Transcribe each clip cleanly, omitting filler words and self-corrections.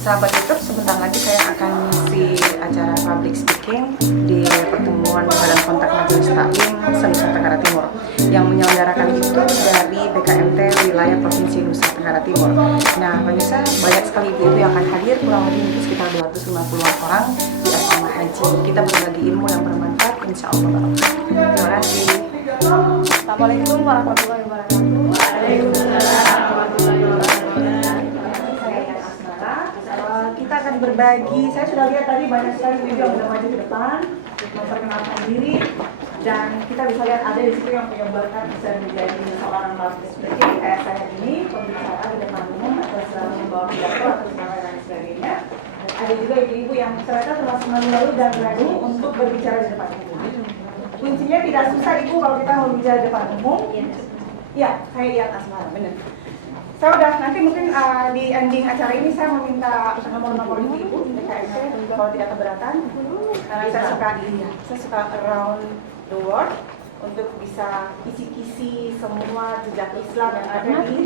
Sahabat YouTube, sebentar lagi saya akan mengisi acara public speaking di pertemuan Badan Kontak Majelis Taklim se-Nusa Tenggara Timur yang menyelenggarakan itu dari BKMT wilayah Provinsi Nusa Tenggara Timur. Nah, pemirsa, banyak sekali ibu-ibu yang akan hadir, kurang lebih sekitar 250 orang di asrama haji. Kita berbagi ilmu yang bermanfaat, insya Allah. Terima kasih. Assalamualaikum warahmatullahi wabarakatuh. Waalaikumsalam warahmatullahi wabarakatuh. Kita akan berbagi, saya sudah lihat tadi banyak sekali video yang sudah maju ke depan memperkenalkan diri, dan kita bisa lihat ada di situ yang punya bakat bisa menjadi seorang public speaking kayak saya ini, pembicara di depan umum atau selalu membawa pidato atau sebagainya dan sebagainya. Ada juga ibu-ibu yang ternyata termasuk malu dan ragu untuk berbicara di depan umum. Kuncinya tidak susah ibu kalau kita mau bicara di depan umum. Ya, saya lihat Asmara, benar. Saya udah nanti mungkin di ending acara ini saya meminta nomor-nomor ibu BKMT kalau tidak keberatan, karena saya suka around the world untuk bisa kisi-kisi semua jejak Islam yang ada di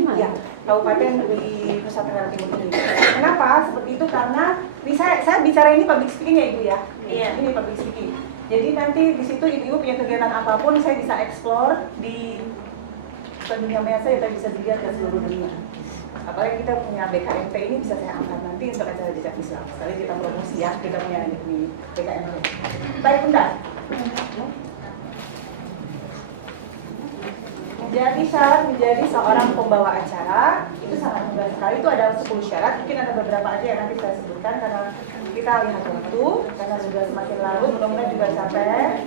kabupaten di Nusa Tenggara Timur ini. Kenapa seperti itu? Karena saya bicara ini public speaking ya ibu ya. Iya. Ini public speaking. Jadi nanti di situ ibu punya kegiatan apapun saya bisa explore di dunia maya, kita bisa dilihat ke seluruh dunia. Apalagi kita punya BKMT ini bisa saya angkat nanti untuk acara jejak Islam. Sekali kita promosi ya, kita punya di BKMT. Baik Bunda. Jadi syarat menjadi seorang pembawa acara itu sangat mudah sekali. Itu ada 10 syarat. Mungkin ada beberapa aja yang nanti saya sebutkan karena kita lihat waktu, karena sudah semakin larut, mudah-mudahan juga capek.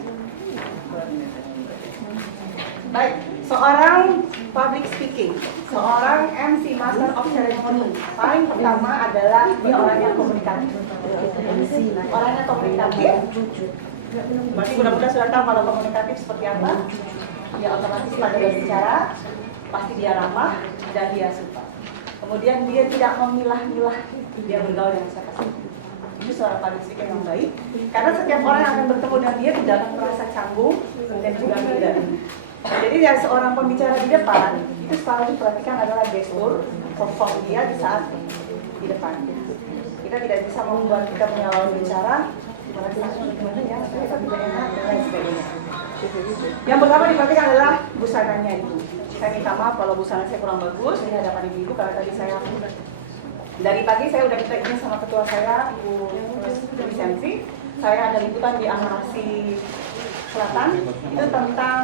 Baik, seorang public speaking, seorang MC Master of Ceremony, paling pertama adalah dia orang yang komunikatif. Orangnya komunikatif, berarti mudah-mudahan sudah tahu kalau komunikatif seperti apa. Dia otomatis pada berbicara, pasti dia ramah dan dia suka. Kemudian dia tidak memilah-milah, dia bergaul dengan siapa saja. Itu seorang public speaker yang baik, karena setiap orang yang akan bertemu dengan dia tidak akan merasa canggung dan juga minder. Jadi ya seorang pembicara di depan itu selalu diperhatikan adalah gestur, perform dia di saat di depan. Kita tidak bisa membuat kita punya lawan bicara gimana ya, saya tidak enak dan lain sebagainya. Yang pertama diperhatikan adalah busananya itu. Saya minta maaf kalau busana saya kurang bagus di hadapan ibu karena tadi saya dari pagi saya udah minta izin sama ketua saya, Ibu Lisensi. Saya ada liputan di Amarasi Selatan itu tentang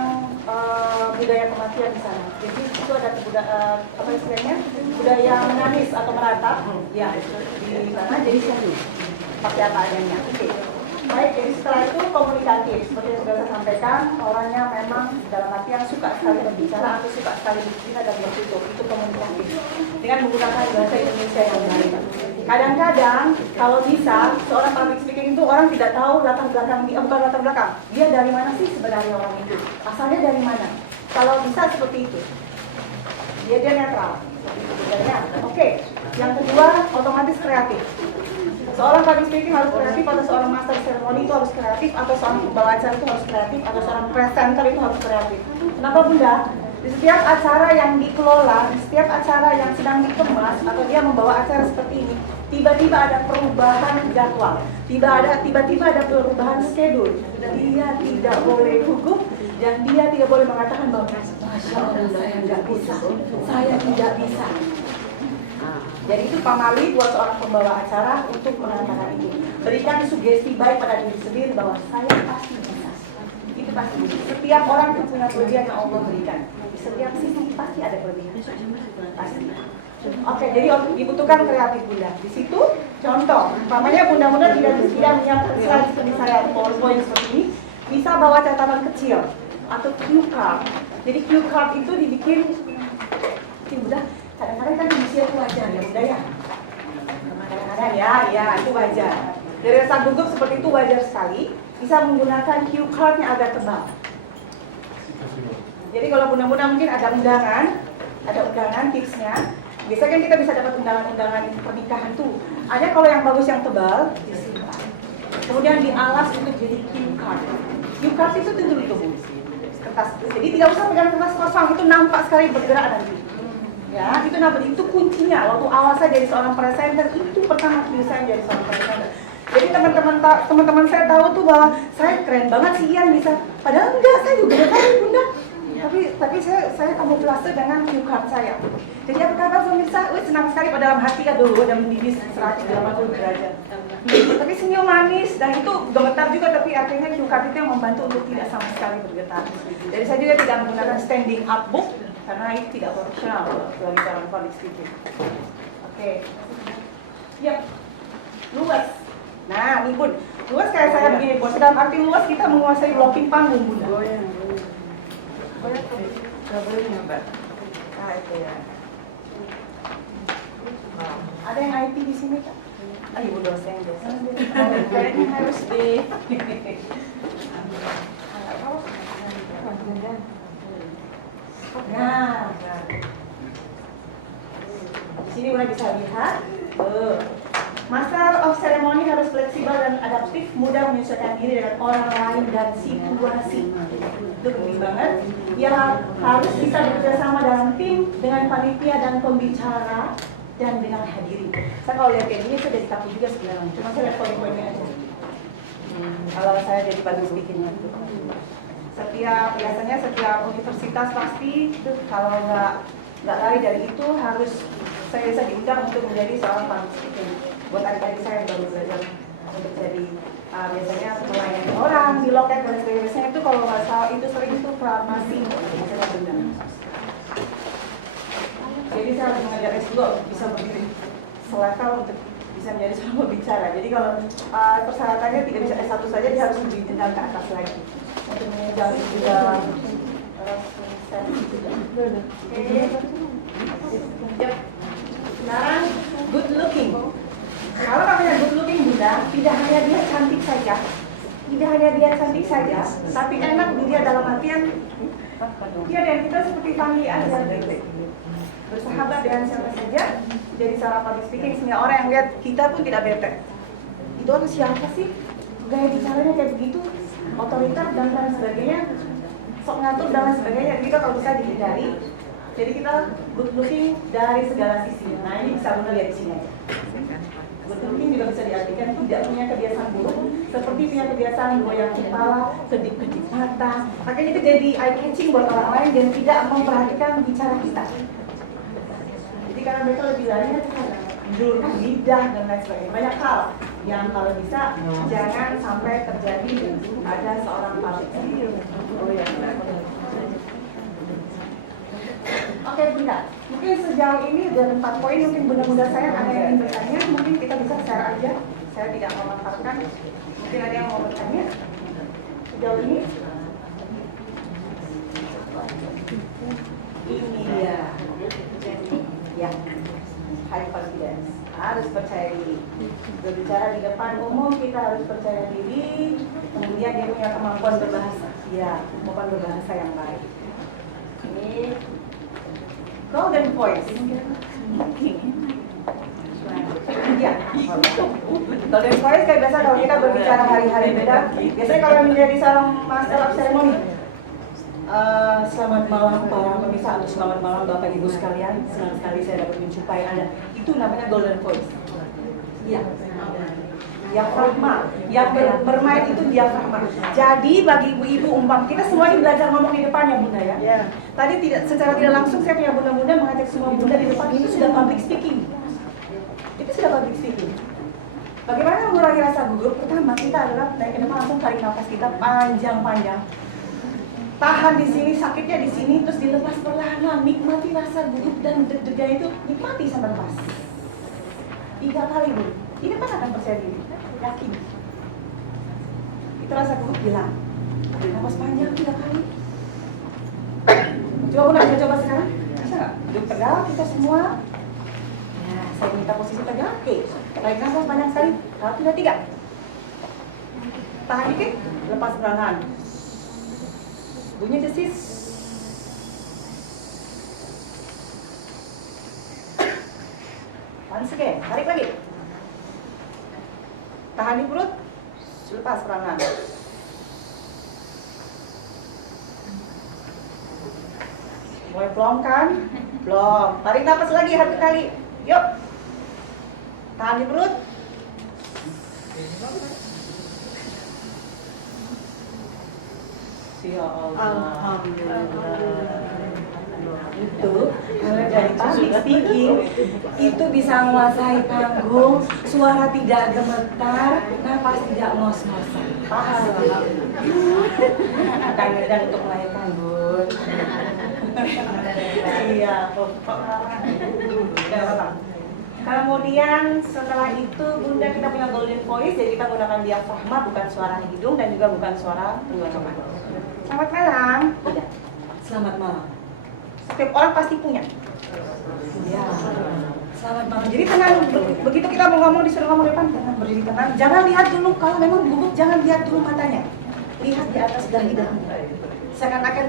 budaya kematian di sana. Jadi itu ada apa istilahnya budaya menangis atau meratap ya di sana. Jadi saya pakai apa adanya. Oke. Baik, jadi setelah itu komunikatif seperti yang sudah saya sampaikan, orangnya memang dalam artian suka sekali berbicara atau suka sekali berbicara dan bertutur, itu komunikatif dengan menggunakan bahasa Indonesia yang baik. Kadang-kadang kalau bisa seorang public speaking itu orang tidak tahu latar belakang dia, bukan latar belakang, dia dari mana sih sebenarnya orang itu, asalnya dari mana. Kalau bisa seperti itu, dia netral. Oke, yang kedua otomatis kreatif. Seorang public speaking harus kreatif, atau seorang master ceremony itu harus kreatif, atau seorang pembawa acara itu harus kreatif, atau seorang presenter itu harus kreatif. Kenapa Bunda? Di setiap acara yang dikelola, di setiap acara yang sedang dikemas, atau dia membawa acara seperti ini, tiba-tiba ada perubahan jadwal, tiba-tiba ada perubahan schedule. Dia tidak boleh gugup dan dia tidak boleh mengatakan bahwa Masya Allah saya tidak bisa, saya tidak bisa. Jadi itu pamali buat seorang pembawa acara untuk mengatakan itu. Berikan sugesti baik pada diri sendiri bahwa saya pasti bisa. Itu pasti. Setiap orang itu punya kelebihan yang Allah berikan. Di setiap sisi pasti ada kelebihan. Pasti. Oke, jadi dibutuhkan kreatif Bunda. Di situ contoh, umpamanya Bunda tidak menyiapkan slide seperti saya PowerPoint seperti ini, bisa bawa catatan kecil atau cue card. Jadi cue card itu dibikin Bunda. Kadang-kadang kan manusia itu wajar ya Bunda ya. Kadang-kadang ya itu wajar. Dari rasa gugup seperti itu wajar sekali. Bisa menggunakan cue card yang agak tebal. Jadi kalau Bunda mungkin ada undangan tipsnya. Biasanya kan kita bisa dapat undangan pernikahan tuh. Ada kalau yang bagus yang tebal disimpan. Kemudian dialas untuk jadi cue card. Cue card itu tentu kertas. Jadi tidak usah pegang kertas kosong, itu nampak sekali bergerak nanti. Ya, itu kuncinya. Waktu awal saya jadi seorang presenter, itu pertama kali saya jadi seorang presenter. Jadi teman-teman saya tahu tuh bahwa saya keren banget sih Ian bisa. Padahal enggak, saya juga udah tahu Bunda. Tapi saya kamuflase dengan cue card saya. Jadi apa kabar pemirsa? Senang sekali pada dalam hati kan dulu udah mendidih 180 derajat. Tapi senyum manis dan itu gemetar juga, tapi artinya cue card itu yang membantu untuk tidak sama sekali bergetar. Jadi saya juga tidak menggunakan standing up book karena itu tidak profesional bagi seorang public speaking. Oke. Yap. Luas. Nah, ini pun luas kayak saya begini pun. Dalam arti luas kita menguasai blocking panggung Bunda. Boleh nyoba. Nah, itu ya. Ada yang IT di sini Kak? Ah, ibu dosen. Kayaknya harus di. Nah, di sini Bunda bisa lihat. Master of Ceremony harus fleksibel dan adaptif, mudah menyesuaikan diri dengan orang lain dan situasi. Itu penting banget. Ya harus bisa bekerja sama dalam tim dengan panitia dan pembicara dan dengan hadirin. Saya kalau lihat kayak gini saya jadi takut juga sebenarnya. Cuma saya lihat poin-poinnya aja. Kalau saya jadi public speaking itu. Biasanya setiap universitas pasti kalau nggak lari dari itu harus saya bisa diundang untuk menjadi seorang public speaking. Buat adik-adik saya yang baru belajar untuk jadi biasanya melayani orang di loket dan sebagainya itu kalau nggak salah itu sering itu farmasi misalnya benar. Jadi saya harus mengajar S2 bisa berdiri selevel untuk bisa menjadi seorang pembicara. Jadi kalau persyaratannya tidak bisa S1 saja, dia harus lebih jenjang ke atas lagi untuk mengejar juga. Sekarang good looking. Kalau namanya good looking Bunda, tidak hanya dia cantik saja, tapi enak dia dalam artian dia dan kita seperti family aja gitu. Bersahabat dengan siapa saja, jadi seorang public speaking sehingga orang yang lihat kita pun tidak bete. Itu orang siapa sih? Gaya bicaranya kayak begitu, otoriter dan lain sebagainya, sok ngatur dan lain sebagainya. Kita kalau bisa dihindari. Jadi kita good looking dari segala sisi. Nah ini bisa Bunda lihat di sini aja. Good looking juga bisa diartikan tidak punya kebiasaan buruk, seperti punya kebiasaan goyang kepala, kedip-kedip mata. Makanya itu jadi eye catching buat orang lain dan tidak memperhatikan bicara kita. Jadi karena mereka lebih larinya menjulurkan lidah dan lain sebagainya. Banyak hal yang kalau bisa jangan sampai terjadi ada seorang public speaking. Oh ya. Oke Bunda, mungkin sejauh ini ada 4 poin, mungkin Bunda-bunda saya ada yang ingin bertanya, mungkin kita bisa share aja. Saya tidak memanfaatkan, mungkin ada yang mau bertanya sejauh ini. Ini dia, ya, high confidence, harus percaya diri. Berbicara di depan umum kita harus percaya diri, kemudian dia punya kemampuan berbahasa, ya, kemampuan berbahasa yang baik. Ini golden voice. Ya, golden voice kayak biasa kalau kita berbicara hari-hari beda. Biasanya kalau menjadi seorang master of ceremony. Selamat malam para pemirsa atau selamat malam Bapak Ibu sekalian. Senang sekali saya dapat menjumpai Anda. Itu namanya golden voice. Iya. Diafragma, yang bermain itu diafragma. Jadi bagi ibu-ibu umpam kita semua ini belajar ngomong di depan ya Bunda ya. Yeah. Tadi secara tidak langsung saya punya bunda-bunda mengajak semua bunda di depan itu sudah public speaking. Itu sudah public speaking. Bagaimana mengurangi rasa gugup? Pertama kita adalah naik ke depan langsung tarik nafas kita panjang-panjang. Tahan di sini, sakitnya di sini, terus dilepas perlahan-lahan. Nikmati rasa gugup dan deg-degan itu, nikmati sampai lepas. 3 kali Bu. Ini kan akan percaya diri. Yakin. Itu rasa gugup hilang. Tarik nafas panjang 3 kali. Coba Bunda, bisa coba sekarang? Bisa nggak? Duduk tegak kita semua. Ya, saya minta posisi tegak. Oke. Tarik nafas panjang sekali. 1, 2, 3. Tahan dikit. Lepas perlahan. Bunyi desis. Once again. Tarik lagi. Tahan di perut, lepas perlahan. Mulai plong kan? Plong. Tarik nafas lagi 1 kali. Yuk. Tahan di perut. Ya Allah. Alhamdulillah. Itu kalau dari public speaking itu bisa menguasai panggung, suara tidak gemetar, napas tidak ngos-ngosan. Paham? Kadang-kadang untuk melahirkan, Bun. Iya, kemudian setelah itu Bunda kita punya golden voice, jadi kita gunakan diafragma, bukan suara hidung dan juga bukan suara tenggorokan. Selamat malam. Tidak. Selamat malam. Setiap orang pasti punya. Ya. Selamat malam. Jadi tenang, begitu kita mau ngomong disuruh ngomong depan, tenang, berdiri tenang. Jangan lihat dulu, kalau memang gugup jangan lihat dulu matanya. Lihat di atas dahi dahi. Seakan-akan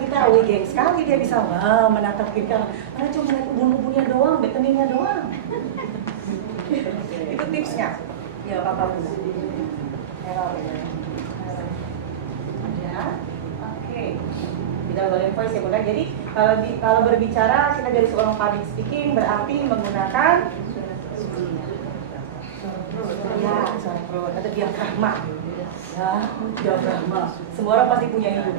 kita geng sekali dia bisa menatap kita. Karena cuma lihat ubun-ubunnya doang, beteningnya doang. Itu tipsnya. Ya, Bapak Bu. Ya. Oke. Tidak boleh voice ya Bunda. Jadi kalau berbicara kita jadi seorang public speaking berarti menggunakan ya suara perut atau diafragma. Ya, diafragma. Semua orang pasti punya itu.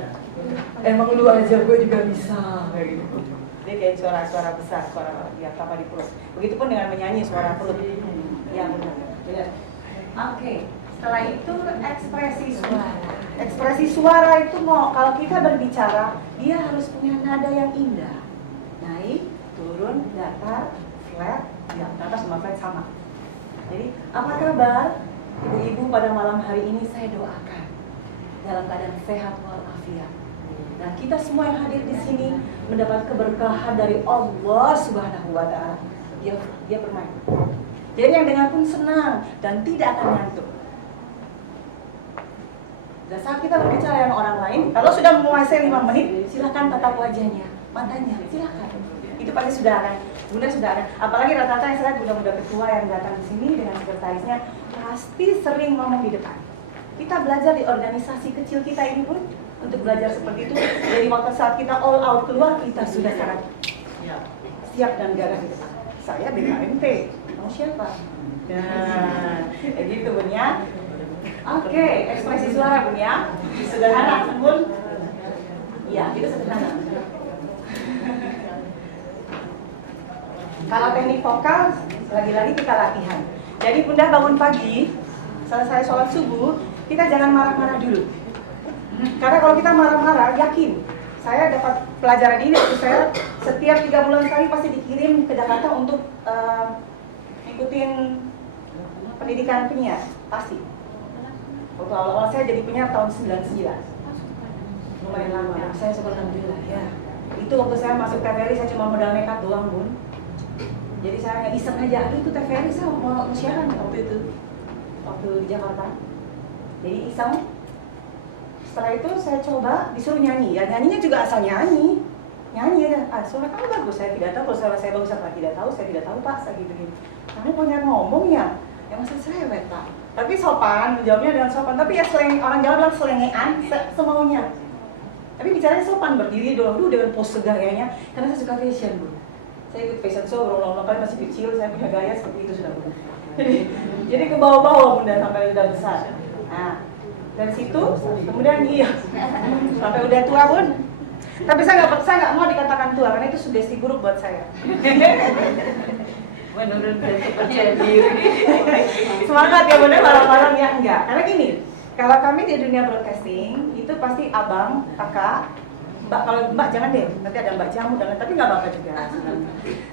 Emang lu aja gue juga bisa kayak gitu. Dia kayak suara-suara besar, suara diafragma di perut. Begitupun dengan menyanyi suara perut. Ya benar. Benar. Oke. Setelah itu ekspresi suara. Ekspresi suara itu kalau kita berbicara, dia harus punya nada yang indah. Naik, turun, datar, flat, ya, datar sama flat sama. Jadi, apa kabar ibu-ibu pada malam hari ini? Saya doakan dalam keadaan sehat walafiat. Dan kita semua yang hadir di sini mendapat keberkahan dari Allah Subhanahu wa Ta'ala. Dia bermain. Jadi yang dengar pun senang dan tidak akan ngantuk. Dan saat kita berbicara dengan orang lain, kalau sudah menguasai 5 menit, silakan tatap wajahnya, matanya, silakan. Itu pasti Bunda sudah akan. Apalagi rata-rata yang saya muda-muda ketua yang datang di sini dengan sekretarisnya, pasti sering ngomong di depan. Kita belajar di organisasi kecil kita ini pun untuk belajar seperti itu. Jadi waktu saat kita all out keluar, kita sudah sangat siap dan gagah di depan. Saya BKMT, mau siapa? Nah, kayak gitu Bun ya. Oke, ekspresi suara Bun ya. Sederhana Bun. Iya, itu sederhana. Kalau teknik vokal, lagi-lagi kita latihan. Jadi Bunda bangun pagi, selesai sholat subuh, kita jangan marah-marah dulu. Karena kalau kita marah-marah, yakin. Saya dapat pelajaran ini waktu saya setiap 3 bulan sekali pasti dikirim ke Jakarta untuk ngikutin pendidikan penyiar, pasti. Waktu awal-awal saya jadi penyiar tahun 99. Lumayan lama. Saya syukur alhamdulillah ya. Itu waktu saya masuk TVRI saya cuma modal nekat doang Bun. Jadi saya iseng aja, itu TVRI saya mau siaran waktu itu. Waktu di Jakarta. Jadi iseng. Setelah itu saya coba disuruh nyanyi. Ya nyanyinya juga asal nyanyi. Nyanyi aja. Suara kamu bagus, saya tidak tahu. Kalau suara saya bagus apa tidak tahu, saya tidak tahu Pak. Saya gitu-gitu. Kamu punya ngomong ya? Ya masa cerewet Pak. Tapi sopan, menjawabnya dengan sopan. Tapi ya orang Jawa bilang selengean, semaunya. Tapi bicaranya sopan, berdiri dulu dengan pose gayanya. Karena saya suka fashion Bu. Saya ikut fashion show berulang-ulang kali masih kecil, saya punya gaya seperti itu sudah Bunda. Jadi ke bawah-bawah Bunda sampai udah besar. Nah, dari situ kemudian sampai udah tua Bun. Tapi saya nggak mau dikatakan tua karena itu sugesti buruk buat saya. Menurut percaya diri. Semangat ya Bunda, malam-malam ya enggak. Karena gini, kalau kami di dunia broadcasting itu pasti abang, kakak, mbak. Kalau mbak jangan deh, nanti ada mbak jamu dan tapi nggak bapak juga.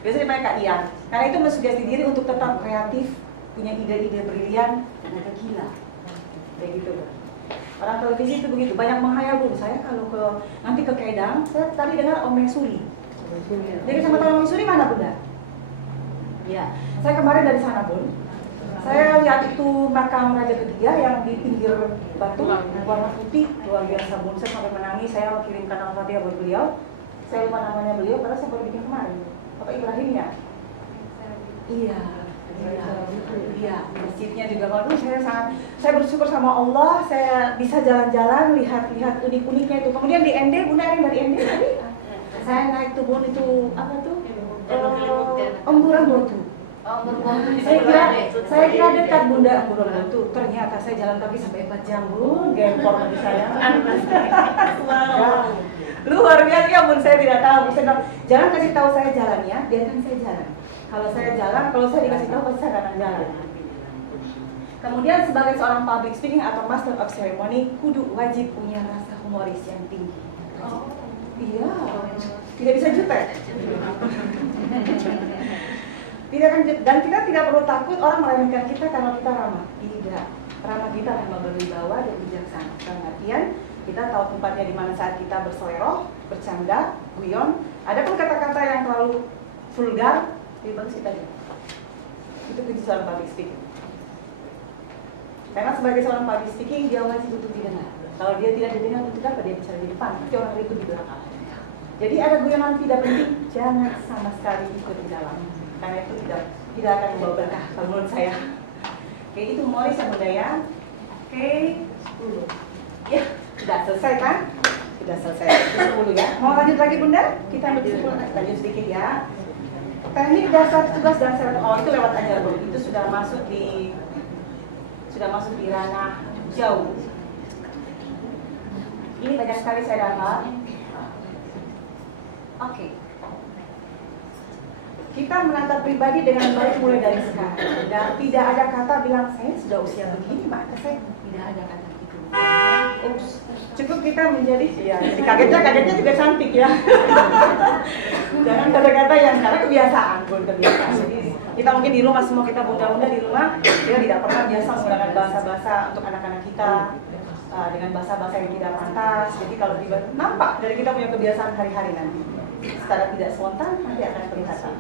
Biasanya dipanggil Kak Ian. Karena itu mensugesti diri untuk tetap kreatif, punya ide-ide brilian dan agak gila. Kayak gitu Bun. Orang televisi itu begitu, banyak menghayal Bun. Saya kalau nanti ke Kedang, saya tadi dengar Om Mesuri. Jadi sama Om Mesuri mana Bunda? Ya, saya kemarin dari sana Bun. Saya lihat itu makam Raja ketiga yang di pinggir batu warna putih, luar biasa Bun. Saya sampai menangis, saya kirimkan Al-Fatihah buat beliau. Saya lupa namanya beliau karena saya baru bikin kemarin. Bapak Ibrahim ya? Iya. Iya, masjidnya juga bagus. Saya bersyukur sama Allah, saya bisa jalan-jalan, lihat unik-uniknya itu. Kemudian di Ende, Bunda ada yang dari Ende tadi? Saya naik tubun itu apa tuh? Emburan Botu. Saya kira dekat Bunda Emburan Botu. Ternyata saya jalan kaki sampai 4 jam, Bu. Gempor bagi saya. Wow. Luar biasa ya, Bun. Saya tidak tahu. Saya bilang, jangan kasih tahu saya jalannya, biarkan saya jalan. Kalau saya jalan, kalau saya dikasih tahu pasti saya akan jalan. Kemudian sebagai seorang public speaking atau master of ceremony, kudu wajib punya rasa humoris yang tinggi. Oh, iya, tidak bisa jutek. Tidak kan, dan kita tidak perlu takut orang meremehkan kita karena kita ramah. Tidak, ramah kita akan berwibawa dan bijaksana. Dalam artian, kita tahu tempatnya di mana saat kita berseloroh, bercanda, guyon. Ada pun kata-kata yang terlalu vulgar, lebih bagus kita diam. Itu kunci seorang public speaking. Karena sebagai seorang public speaking, dia wajib untuk didengar. Kalau dia tidak didengar, untuk apa dia bicara di depan? Pasti orang ribut di belakang. Jadi ada guyonan tidak penting, jangan sama sekali ikut di dalam. Karena itu tidak akan membawa berkah kalau menurut saya. Oke, itu humoris ya Bunda ya. Oke, 10. Ya, sudah selesai kan? Sudah selesai. 10 ya. Mau lanjut lagi Bunda? Kita ambil 10, lanjut sedikit ya. Teknik dasar tugas dan syarat. Oh, itu lewat aja Bu. Itu sudah masuk di ranah jauh. Ini banyak sekali saya dapat. Oke. Kita menata pribadi dengan baik mulai dari sekarang. Dan tidak ada kata bilang saya sudah usia begini, maka saya tidak ada kata itu. Ups. Cukup kita menjadi ya, jadi kagetnya juga cantik ya. Jangan kata-kata yang karena kebiasaan, kebiasaan. Jadi kita mungkin di rumah semua kita bunda-bunda di rumah kita tidak pernah biasa menggunakan bahasa-bahasa untuk anak-anak kita dengan bahasa-bahasa yang tidak pantas. Jadi kalau tiba nampak dari kita punya kebiasaan hari-hari nanti secara tidak spontan nanti akan kelihatan.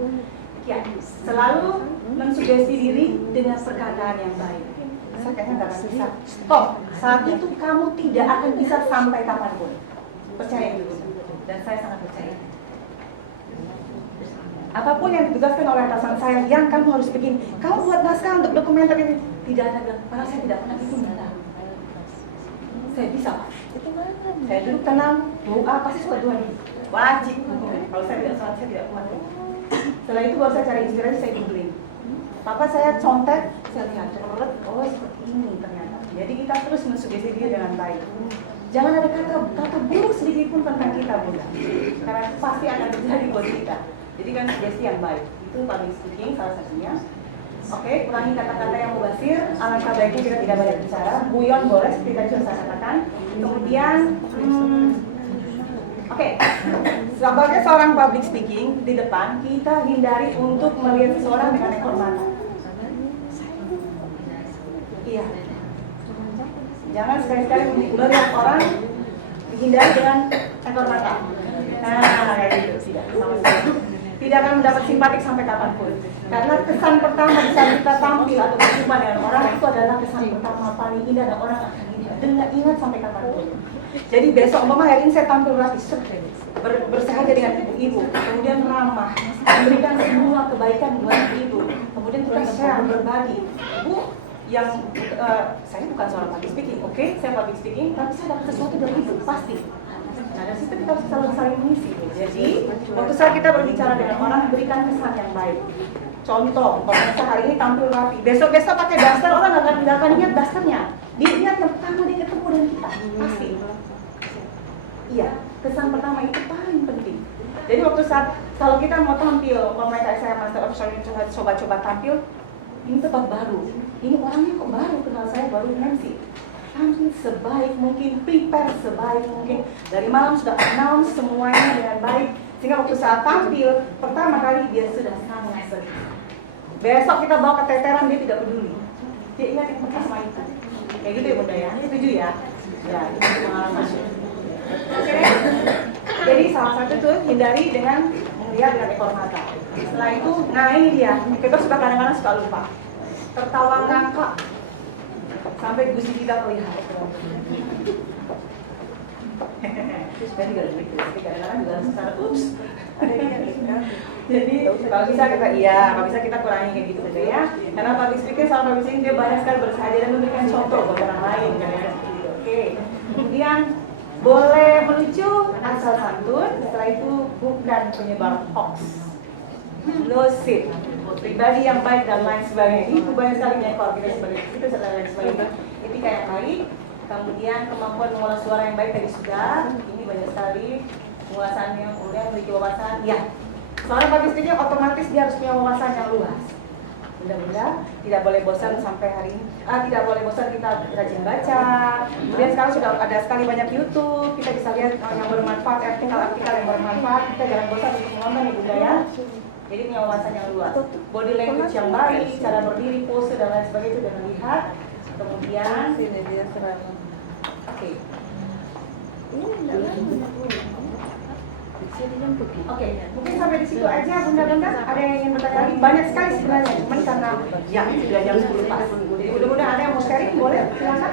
Ya, selalu mensugesti diri dengan perkataan yang baik. Saya kayaknya nggak akan bisa. Stop. Saat itu kamu tidak akan bisa sampai kapanpun. Percaya itu. Dan saya sangat percaya. Apapun yang ditugaskan oleh atasan saya yang kamu harus bikin, kamu buat naskah untuk dokumenter ini, tidak ada bilang, karena saya tidak pernah bikin data. Saya bisa Pak. Saya duduk tenang, doa pasti suka doa nih. Wajib. Kalau saya tidak salah, saya tidak kuat. Setelah itu baru saya cari inspirasi, saya googling. Papa saya contek, saya lihat, oh seperti ini ternyata. Jadi kita terus mensugesti diri dengan baik. Jangan ada kata buruk sedikit pun tentang kita Bunda, karena pasti akan terjadi buat kita. Jadi kan sugesti yang baik, itu public speaking salah satunya. Oke, kurangi kata-kata yang mubazir, alangkah baiknya kita tidak banyak bicara. Guyon boleh, seperti tadi sudah saya katakan. Kemudian, oke, sebagai seorang public speaking di depan, kita hindari untuk melihat seseorang dengan ekor mata. Iya. Jangan sekali-sekali melihat orang dihindari dengan ekor mata. Nah, kayak gitu tidak sama sekali. Tidak akan mendapat simpatik sampai kapanpun. Karena kesan pertama saat kita tampil atau berjumpa dengan orang itu adalah kesan pertama paling indah dan orang akan ingat sampai kapanpun. Jadi besok umpama hari ini saya tampil rapi, bersahaja dengan ibu-ibu, kemudian ramah, memberikan semua kebaikan buat ibu, kemudian kita share, berbagi. Bu, yang saya bukan seorang public speaking, oke, saya public speaking, tapi saya dapat sesuatu dari ibu, pasti. Nah, dari situ kita harus selalu saling mengisi. Jadi, waktu saat kita berbicara dengan orang, berikan kesan yang baik. Contoh, kalau misalnya hari ini tampil rapi, besok-besok pakai daster, orang nggak akan lihat dasternya. Dia lihat yang pertama dia ketemu dengan kita, pasti. Iya, kesan pertama itu paling penting. Jadi waktu saat kalau kita mau tampil, kalau mereka saya master of ceremony coba-coba tampil, ini tempat baru. Ini orangnya kok baru kenal saya, baru MC. Tampil sebaik mungkin, prepare sebaik mungkin. Dari malam sudah announce semuanya dengan baik. Sehingga waktu saat tampil, pertama kali dia sudah sangat sedih. Besok kita bawa keteteran, dia tidak peduli. Dia ingat yang bekas sama itu. Kayak gitu ya Bunda ya, setuju ya? Ya, itu pengalaman. Oke, jadi salah satu tuh hindari dengan melihat dengan ekor mata. Setelah itu, nah ini dia, kita suka kadang-kadang suka lupa. Tertawa ngakak sampai gusi kita terlihat. Jadi kadang-kadang juga secara ups. Jadi kalau bisa kita kalau bisa kita kurangi kayak gitu aja ya. Karena public speaking sama public speaking dia banyak sekali bersahaja dan memberikan contoh buat orang lain kan ya. Oke. Kemudian boleh melucu asal santun, setelah itu bukan penyebar hoax, lucid, pribadi yang baik dan lain sebagainya. Itu banyak sekali ya kalau kita sebagai itu dan lain sebagainya. Etika yang baik, kemudian kemampuan mengolah suara yang baik tadi sudah. Ini banyak sekali penguasaan yang kemudian memiliki wawasan. Ya, seorang public speaker otomatis dia harus punya wawasan yang luas. Bunda-bunda tidak boleh bosan sampai hari ini. Tidak boleh bosan, kita rajin baca. Kemudian sekarang sudah ada sekali banyak YouTube, kita bisa lihat yang bermanfaat, artikel-artikel yang bermanfaat. Kita jangan bosan untuk menonton ya bunda ya. Jadi punya wawasan yang luas. Body language yang baik, cara berdiri, pose dan lain sebagainya itu dengan lihat. Kemudian oke. Oke, mungkin sampai di situ aja bunda-bunda. Ada yang ingin bertanya lagi? Banyak sekali sebenarnya, cuman karena ya sudah jam 10 pas. Jadi mudah-mudahan ada yang mau sharing, boleh silakan.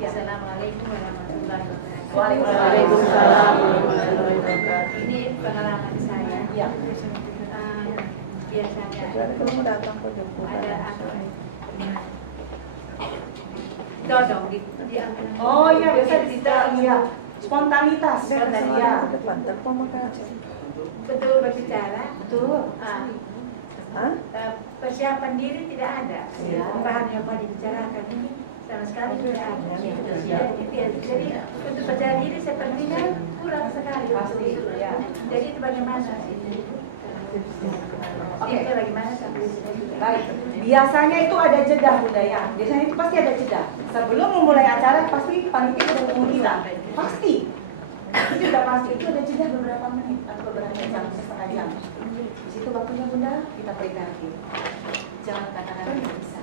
Assalamualaikum warahmatullahi wabarakatuh. Waalaikumsalam warahmatullahi wabarakatuh. Ini pengalaman saya. Ya. Biasanya ada apa? Dodong di Oh iya, biasa di ya. Spontanitas. Ya. Betul berbicara. Betul. Persiapan diri tidak ada. Ya. Bahan yang mau dibicarakan ini sama sekali tidak ada. Jadi untuk percaya diri sepertinya kurang sekali. Pasti, ya. Jadi itu bagaimana? Oke. Itu bagaimana sampai Baik, biasanya itu ada jeda bunda ya. Biasanya itu pasti ada jeda. Sebelum memulai acara pasti panitia sudah menunggu kita. Pasti. Itu sudah pasti. Itu ada jeda beberapa menit atau beberapa jam, setengah jam. Di situ waktunya bunda kita prepare diri. Jangan katakan tidak bisa.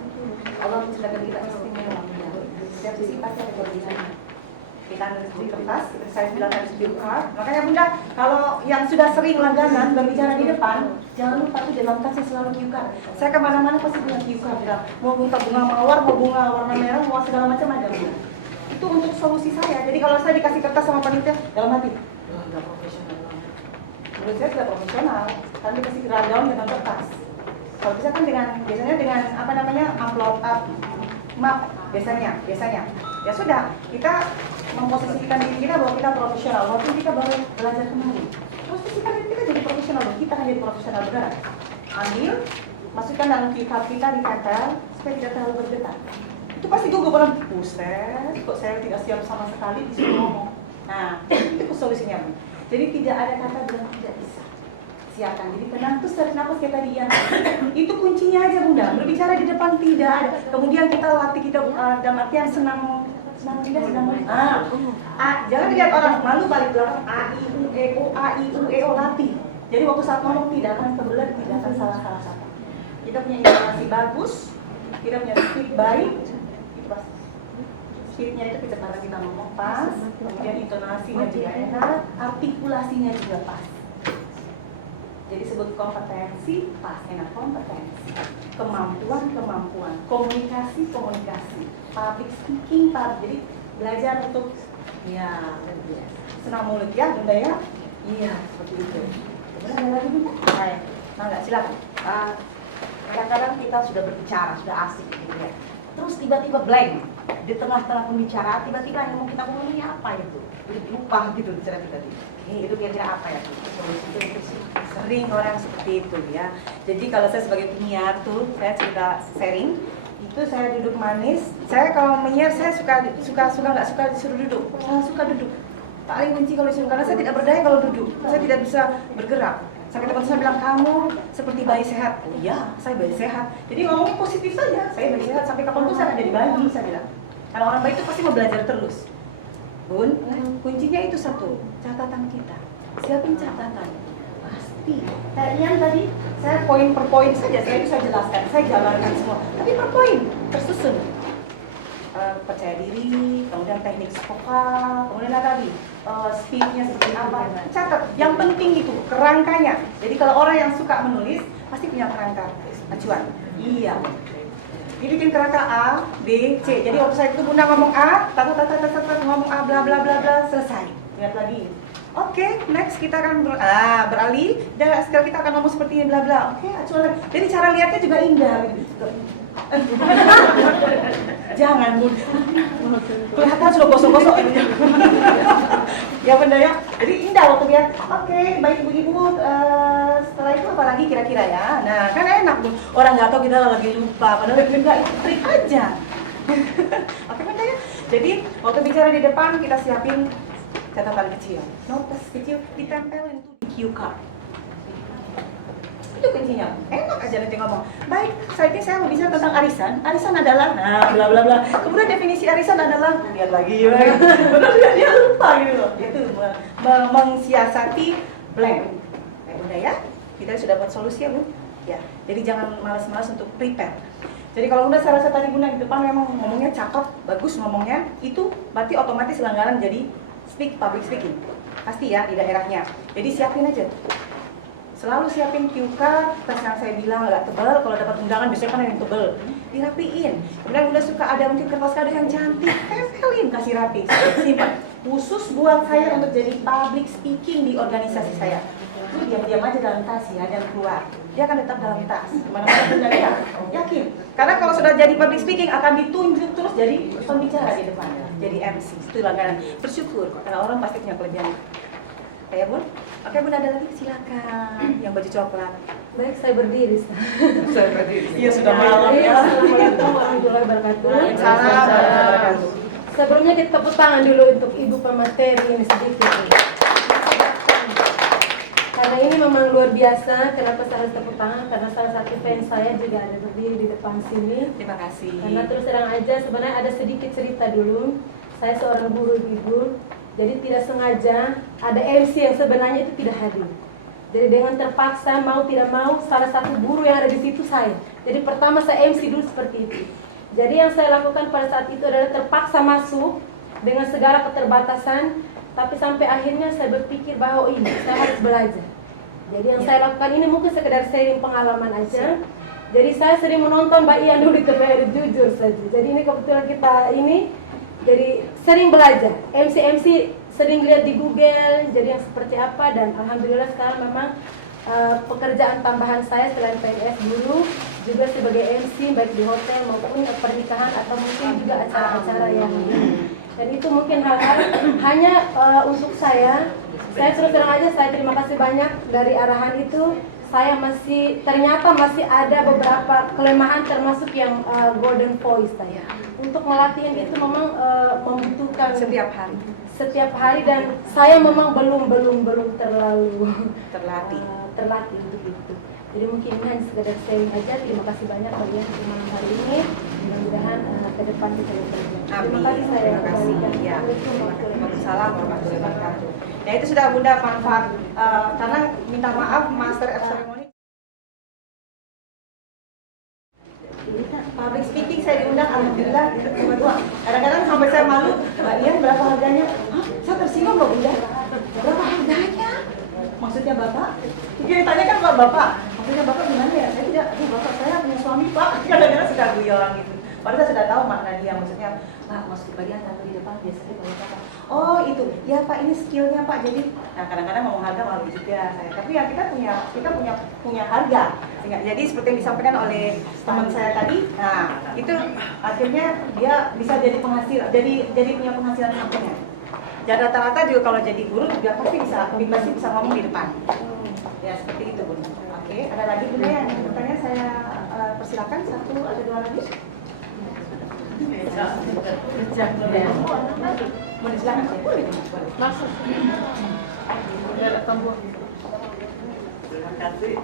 Allah menciptakan kita istimewa bunda. Setiap sisi pasti ada kelebihannya. Kita nulis di kertas, saya bilang harus cue card. Makanya bunda, kalau yang sudah sering langganan berbicara di depan, jangan lupa tuh dalam tas saya selalu cue card. Saya kemana-mana pasti punya cue card. Mau bunga mawar, mau bunga warna merah, mau segala macam ada bunda. Itu untuk solusi saya. Jadi kalau saya dikasih kertas sama panitia, dalam hati, nggak profesional. Menurut saya sudah profesional, kan dikasih rundown dengan kertas. Kalau bisa kan biasanya dengan apa namanya amplop map biasanya. Ya sudah, kita memposisikan diri kita bahwa kita profesional, walaupun kita baru belajar kemarin. Posisikan diri kita jadi profesional, kita akan jadi profesional beneran. Ambil, masukkan dalam cue card kita di tempel supaya tidak terlalu bergetar. Itu pasti gugup orang, buset, kok saya tidak siap sama sekali disuruh ngomong. Nah, itu solusinya. Jadi tidak ada kata bilang tidak bisa. Siapkan diri tenang, terus tarik nafas kayak tadi ya. Itu kuncinya aja bunda. Berbicara di depan tidak ada. Kemudian kita latih kita dalam artian senang tidak senang. Jangan dilihat orang malu balik belakang a i u e o latih. Jadi waktu saat ngomong tidak akan kebelet, tidak akan salah kata. Kita punya intonasi bagus, kita punya speed baik, itu pasti. Speednya itu kecepatan kita ngomong pas, kemudian intonasinya juga enak, artikulasinya juga pas. Jadi sebut kompetensi, pas enak kompetensi. Kemampuan, komunikasi, public speaking, jadi belajar untuk ya senang mulut ya bunda ya. Iya seperti itu. Kemudian ada lagi bunda? Baik, nggak silakan. Kadang-kadang kita sudah berbicara, sudah asik gitu ya. Terus tiba-tiba blank di tengah-tengah pembicaraan, tiba-tiba yang mau kita ngomong ini apa itu? Lupa gitu bicara tiba-tiba. Itu kira-kira apa ya? Solusi itu sih sering orang seperti itu ya. Jadi kalau saya sebagai penyiar tuh, saya cerita sharing. Itu saya duduk manis. Saya kalau menyiar saya suka nggak suka disuruh duduk. Saya suka duduk. Paling benci kalau disuruh karena saya tidak berdaya kalau duduk. Saya tidak bisa bergerak. Sampai teman saya bilang kamu seperti bayi sehat. Oh iya, saya bayi sehat. Jadi ngomongnya positif saja. Saya bayi sehat sampai kapanpun saya akan jadi bayi, saya bilang. Kalau orang baik itu pasti mau belajar terus. Bun, kuncinya itu satu, catatan kita. Siapin catatan. Pasti. Kayak yang tadi, saya poin per poin saja, saya bisa jelaskan, saya jabarkan semua. Tapi per poin, tersusun. Percaya diri, kemudian teknik vokal, kemudian apa tadi? Speednya seperti apa. Catat, yang penting itu, kerangkanya. Jadi kalau orang yang suka menulis, pasti punya kerangka acuan. Iya. Dibikin kerangka A, B, C. Jadi waktu saya itu bunda ngomong A, ngomong A bla bla bla bla, selesai. Lihat lagi. Oke, next kita akan beralih. Dan sekarang kita akan ngomong seperti ini bla bla. Oke, acuan lagi. Jadi cara lihatnya juga indah. Gitu. Jangan Bun. Kelihatan sudah gosok-gosok ini. Ya benda ya. Jadi indah waktu lihat. Oke, baik ibu-ibu. Setelah itu apa lagi kira-kira ya? Nah, kan enak Bun. Orang nggak tahu kita lagi lupa. Padahal enggak, itu trik aja. Oke benda ya. Jadi waktu bicara di depan kita siapin catatan kecil, notes kecil ditempelin tuh di cue card. Itu kuncinya. Enak aja nanti ngomong. Baik, saat ini saya mau bicara tentang arisan. Arisan adalah, bla bla bla. Kemudian definisi arisan adalah, lihat lagi, benar dia lupa gitu loh. Itu mensiasati blank. Udah ya, kita sudah buat solusi ya Bu. Ya, jadi jangan malas-malas untuk prepare. Jadi kalau udah saya rasa tadi Bunda di depan memang ngomongnya cakep, bagus ngomongnya, itu berarti otomatis langganan jadi public speaking. Pasti ya di daerahnya. Jadi siapin aja. Selalu siapin cue card, tas yang saya bilang agak tebal, kalau dapat undangan biasanya kan yang tebal. Dirapiin. Kemudian Bunda suka ada mungkin kertas kado yang cantik, tempelin kasih rapi. Simpan. Khusus buat saya untuk jadi public speaking di organisasi saya. Itu diam-diam aja dalam tas ya, jangan keluar. Dia akan tetap dalam tas. Mana-mana Bunda lihat. Yakin. Karena kalau sudah jadi public speaking akan ditunjuk terus jadi pembicara di depan. Jadi MC. Itu langganan. Bersyukur karena orang pasti punya kelebihan. Ya Bun? Oke Bun, ada lagi silakan. Yang baju coklat. Baik, saya berdiri. Saya berdiri. Iya sudah malam ya. Assalamualaikum warahmatullahi wabarakatuh. Waalaikumsalam. Sebelumnya kita tepuk tangan dulu untuk Ibu pemateri ini sedikit. Karena ini memang luar biasa. Kenapa saya harus tepuk tangan? Karena salah satu fans saya juga ada berdiri di depan sini. Terima kasih. Karena terus terang aja sebenarnya ada sedikit cerita dulu. Saya seorang guru ibu. Jadi tidak sengaja ada MC yang sebenarnya itu tidak hadir. Jadi dengan terpaksa mau tidak mau salah satu guru yang ada di situ saya. Jadi pertama saya MC dulu seperti itu. Jadi yang saya lakukan pada saat itu adalah terpaksa masuk dengan segala keterbatasan. Tapi sampai akhirnya saya berpikir bahwa ini saya harus belajar. Jadi yang saya lakukan ini mungkin sekedar sharing pengalaman aja. Jadi saya sering menonton Mbak Ian dulu di TVRI, jujur saja. Jadi ini kebetulan kita ini jadi sering belajar, MC sering lihat di Google, jadi yang seperti apa, dan alhamdulillah sekarang memang pekerjaan tambahan saya selain PNS dulu juga sebagai MC baik di hotel maupun pernikahan atau mungkin juga acara-acara yang dan itu mungkin hal-hal hanya untuk saya terus terang aja saya terima kasih banyak dari arahan itu. Saya ternyata masih ada beberapa kelemahan termasuk yang golden voice saya. Untuk melatih itu memang membutuhkan setiap hari dan saya memang belum terlalu terlatih untuk itu. Jadi mungkin ini hanya sekedar sharing aja. Terima kasih banyak kalian untuk malam hari ini. Mudah-mudahan ke depan kita bekerja. Terima kasih saya. Terima kasih. Ya. Waalaikumsalam warahmatullahi wabarakatuh. Nah itu sudah Bunda manfaat karena minta maaf Master of Ceremony. Public speaking saya diundang, alhamdulillah berdua. Kadang-kadang sampai saya malu, Mbak Ian berapa harganya? Hah? Saya tersinggung Mbak Bunda. Berapa harganya? Maksudnya Bapak? Mungkin ditanya kan Bapak. Maksudnya Bapak gimana ya? Saya tidak, Bapak saya punya suami Pak. Kadang-kadang sudah beli orang itu. Padahal saya sudah tahu makna dia, maksudnya Pak masuk bagian taruh di depan biasanya kalau Bapak. Oh itu, ya Pak ini skillnya Pak. Jadi, nah kadang-kadang ngomong harga malu juga saya. Tapi ya kita punya harga. Jadi seperti yang disampaikan oleh teman saya tadi, nah itu akhirnya dia bisa jadi penghasilan, jadi punya penghasilan sampingan. Jadi rata-rata juga kalau jadi guru juga pasti bisa ngomong di depan. Ya seperti itu Bunda. Oke, ada lagi Bunda yang bertanya saya persilakan satu atau dua lagi. Mau disilakan saya boleh. Masuk. Terima kasih.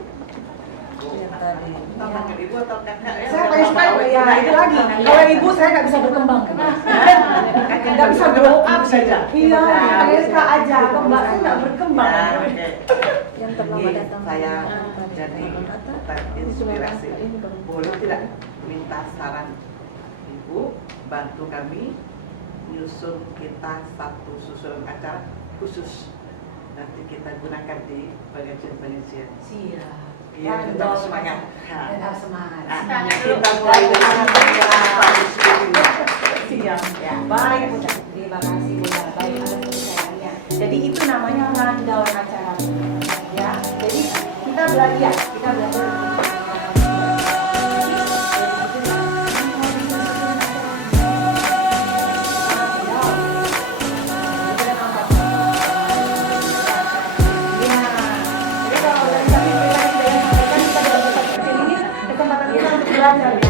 Ibu atau kakak ya? Saya paling suka ya itu lagi. Kalau ibu saya nggak bisa berkembang, nggak bisa grow up saja. Iya, paling suka aja. Kalau mbak saya nggak berkembang. Yang terlama datang. Saya jadi terinspirasi. Boleh tidak minta saran Ibu bantu kami menyusun kita satu susunan acara khusus nanti kita gunakan di pengajian-pengajian. Siap. Iya, tetap semangat. Tetap semangat. Kita mulai dengan Siap. Ya. Baik, Bunda. Terima kasih Bunda. Baik atas kepercayaannya. Jadi itu namanya rundown acara. Ya, jadi kita belajar. Kesempatan kita untuk belajar.